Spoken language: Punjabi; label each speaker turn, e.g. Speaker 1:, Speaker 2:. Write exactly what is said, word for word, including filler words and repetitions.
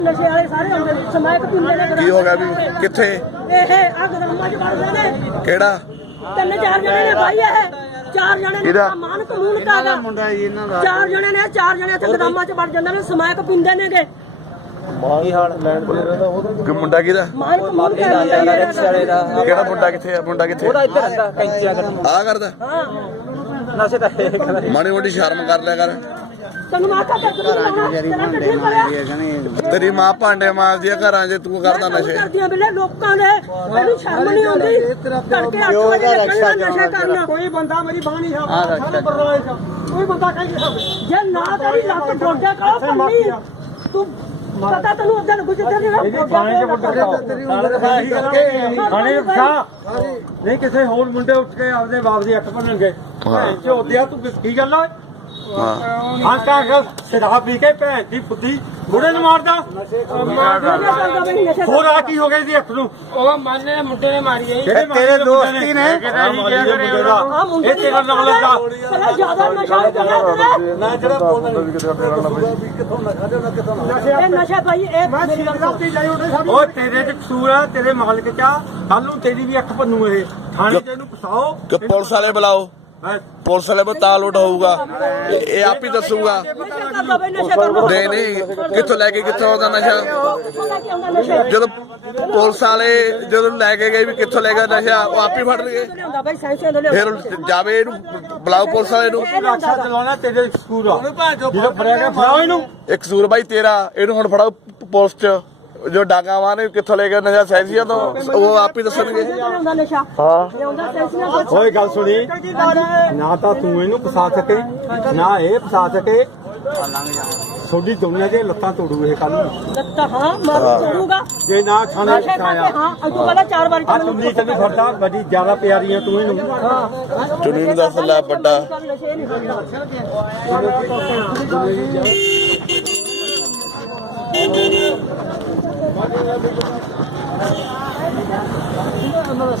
Speaker 1: ਨਸ਼ੇ ਵਾਲੇ ਸਾਰੇ ਆਉਂਦੇ ਨੇ ਸਮੈਕ ਪੀਂਦੇ ਨੇ।
Speaker 2: ਕੀ ਹੋ ਗਿਆ ਵੀ ਕਿੱਥੇ?
Speaker 1: ਇਹ ਆ ਗਦਾਮਾਂ ਚ ਵੜਦੇ ਨੇ।
Speaker 2: ਕਿਹੜਾ?
Speaker 1: ਤਿੰਨ ਚਾਰ ਜਣੇ ਨੇ ਭਾਈ, ਇਹ ਚਾਰ ਜਣੇ ਨੇ ਮਾਨ ਕਾਨੂੰਨ ਕਾਗਾ ਮੁੰਡਾ ਜੀ ਇਹਨਾਂ ਦਾ। ਚਾਰ ਜਣੇ ਨੇ, ਚਾਰ ਜਣੇ ਇੱਥੇ ਗਦਾਮਾਂ ਚ ਵੜ ਜਾਂਦੇ ਨੇ, ਸਮੈਕ ਪੀਂਦੇ ਨੇਗੇ।
Speaker 2: ਕੀ ਹਾਲ ਲੈਣ ਕੋਲੇ ਰਹਿੰਦਾ ਉਹਦਾ? ਮੁੰਡਾ ਕਿਹਦਾ?
Speaker 1: ਮਾਨ ਕਾਨੂੰਨ ਕਾਗਾ ਰਿਕਸ਼ੇ ਵਾਲੇ ਦਾ।
Speaker 2: ਕਿਹੜਾ ਮੁੰਡਾ ਕਿੱਥੇ ਆ? ਮੁੰਡਾ ਕਿੱਥੇ?
Speaker 3: ਉਹਦਾ ਇੱਧਰ ਰਹਿੰਦਾ ਕੈਂਚੀਆਂ ਦਾ।
Speaker 2: ਆ ਕਰਦਾ?
Speaker 1: ਹਾਂ
Speaker 3: ਨਸ਼ੇ ਤਾਂ ਇਹ ਕਰਦਾ।
Speaker 2: ਮਾੜੀ ਮੋਟੀ ਸ਼ਰਮ ਕਰ ਲਿਆ ਕਰ।
Speaker 1: ਤੈਨੂੰ ਮਾਂ ਕਾ ਕਰ
Speaker 2: ਤੇਰੀ ਮਾਂ ਭਾਂਡੇ ਮਾਰਦੀ ਆ ਘਰਾਂ 'ਚ, ਤੂੰ ਕਰਦਾ ਨਸ਼ੇ?
Speaker 1: ਕਰਦੀਆਂ ਬਿਲੇ ਲੋਕਾਂ ਦੇ, ਇਹਨੂੰ ਸ਼ਰਮ ਨਹੀਂ ਆਉਂਦੀ। ਤੜਕੇ ਅੱਠ ਵਜੇ ਨਿਕਲਣਾ ਨਸ਼ਾ ਕਰਨਾ। ਕੋਈ ਬੰਦਾ ਮੇਰੀ ਬਾਹ ਨਹੀਂ ਸਕਦਾ, ਕੋਈ ਬੰਦਾ ਕਹੀ ਜੇ ਨਾ ਤੇਰੀ ਲੱਤ ਗੋਡੇ ਕਾ ਪੰਨੀ ਤੂੰ ਪਤਾ ਤੈਨੂੰ ਅੱਧਾ ਲੱਗੂ ਜਿੱਦਾਂ ਦੀ
Speaker 3: ਖਾਣੇ ਚ ਮੁੰਡੇ ਖਾਣੇ ਚ ਫਸਾ ਨਹੀਂ ਕਿਸੇ ਹੋਰ ਮੁੰਡੇ ਉੱਠ ਕੇ ਆਪਦੇ ਬਾਪ ਦੀ ਅੱਖ ਭੰਨਣਗੇ। ਝੋਦਿਆ ਤੂੰ ਕੀ ਗੱਲ ਆ?
Speaker 2: ਹਾਂ
Speaker 3: ਹਾਂ ਕਾ ਸ਼ਰਾਬ ਪੀ ਕੇ ਭੈਣ ਦੀ ਫੁੱਦੀ ਬੁੜੇ ਨੂੰ ਮਾਰਦਾ। ਹੋਰ ਆ ਕੀ ਹੋ ਗਿਆ ਇਹਦੀ ਅੱਖ ਨੂੰ?
Speaker 4: ਉਹ ਮੰਨੇ ਮੁੰਡੇ ਨੇ ਮਾਰੀ ਹੈ।
Speaker 3: ਤੇਰੇ ਦੋਸਤੀ ਨੇ ਇਹ ਤੇਰਾ ਨਾਲ ਲੱਗਾ
Speaker 1: ਪਹਿਲਾਂ ਜ਼ਿਆਦਾ ਨਸ਼ਾ ਕਰਿਆ
Speaker 3: ਨਾ ਜਿਹੜਾ ਬੋਲਦਾ
Speaker 1: ਇਹ ਨਸ਼ਾ ਭਾਈ ਇਹ ਮੇਰੀ ਗੱਲ ਸੁਣ।
Speaker 3: ਉਹ ਤੇਰੇ ਚ ਕਸੂਰ ਆ, ਤੇਰੇ ਮਾਲਕ ਚ ਆ। ਕੱਲ ਨੂੰ ਤੇਰੀ ਵੀ ਅੱਖ ਭੰਨੂ ਇਹ। ਥਾਣੇ ਚ ਇਹਨੂੰ ਫਸਾਓ
Speaker 2: ਕਿ ਪੁਲਿਸ ਵਾਲੇ ਬੁਲਾਓ, ਪੁਲਿਸ ਵਾਲੇ ਕੋਲ ਤਾਲ ਲੋਟ ਹੋਊਗਾ, ਇਹ ਆਪ ਹੀ ਦੱਸੂਗਾ। ਨਹੀਂ ਨਹੀਂ ਕਿੱਥੋਂ ਲੈ ਕੇ ਕਿੱਥੋਂ ਆਉਂਦਾ ਨਸ਼ਾ? ਜਦੋਂ ਪੁਲਿਸ ਵਾਲੇ ਜਦੋਂ ਲੈ ਕੇ ਗਏ ਵੀ ਕਿੱਥੋਂ ਲੈ ਗਿਆ ਨਸ਼ਾ, ਉਹ ਆਪ ਹੀ ਫੜ ਲਏ। ਫਿਰ ਜਾਵੇ ਇਹਨੂੰ ਬੁਲਾਓ ਪੁਲਿਸ ਵਾਲੇ ਨੂੰ।
Speaker 3: ਰਕਸ਼ਾ ਚਲਾਉਣਾ ਤੇਰੇ ਕਸੂਰ ਆ। ਜਦੋਂ ਫੜਿਆ ਗਿਆ ਫੜਾਓ ਇਹਨੂੰ।
Speaker 2: ਇੱਕ ਕਸੂਰ ਬਾਈ ਤੇਰਾ, ਇਹਨੂੰ ਹੁਣ ਫੜਾਓ ਪੁਲਿਸ 'ਚ। ਜੋ ਡਾਂਗਾ ਮਾਰੇ ਕਿੱਥੋਂ ਲੈ ਗਿਆ ਨਸ਼ਾ ਸੈਂਸੀਆਂ ਤੋਂ, ਉਹ ਆਪ ਹੀ ਦੱਸਣਗੇ।
Speaker 3: ਹਾਂ ਓਏ ਗੱਲ ਸੁਣੀ, ਨਾ ਤਾਂ ਤੂੰ ਇਹਨੂੰ ਫਸਾ ਸਕੇ ਨਾ ਇਹ ਫਸਾ ਸਕੇ। ਤੁਹਾਡੀ ਦੁਨੀਆ ਦੇ ਲੱਤਾਂ ਤੋੜੂ ਇਹ ਕੱਲ ਨੂੰ।
Speaker 1: ਲੱਤਾਂ ਹਾਂ ਮਾਰੂ ਤੋੜੂਗਾ
Speaker 3: ਜੇ ਨਾ ਖਾਣਾ
Speaker 1: ਨਸ਼ੇ ਖਾ ਕੇ। ਹਾਂ ਅੱਜ ਤੋਂ ਪਹਿਲਾਂ ਚਾਰ ਵਾਰੀ
Speaker 3: ਆ ਚੁੰਨੀ ਤੈਨੂੰ ਫੜਦਾ ਬੜੀ ਜ਼ਿਆਦਾ ਪਿਆਰੀ ਆ ਤੂੰ ਇਹਨੂੰ।
Speaker 1: ਹਾਂ
Speaker 2: ਚੁੰਨੀ ਨੂੰ ਦੱਸ ਲੈ ਵੱਡਾ।
Speaker 1: ਨਸ਼ੇ ਨਹੀਂ ਕਰਦਾ।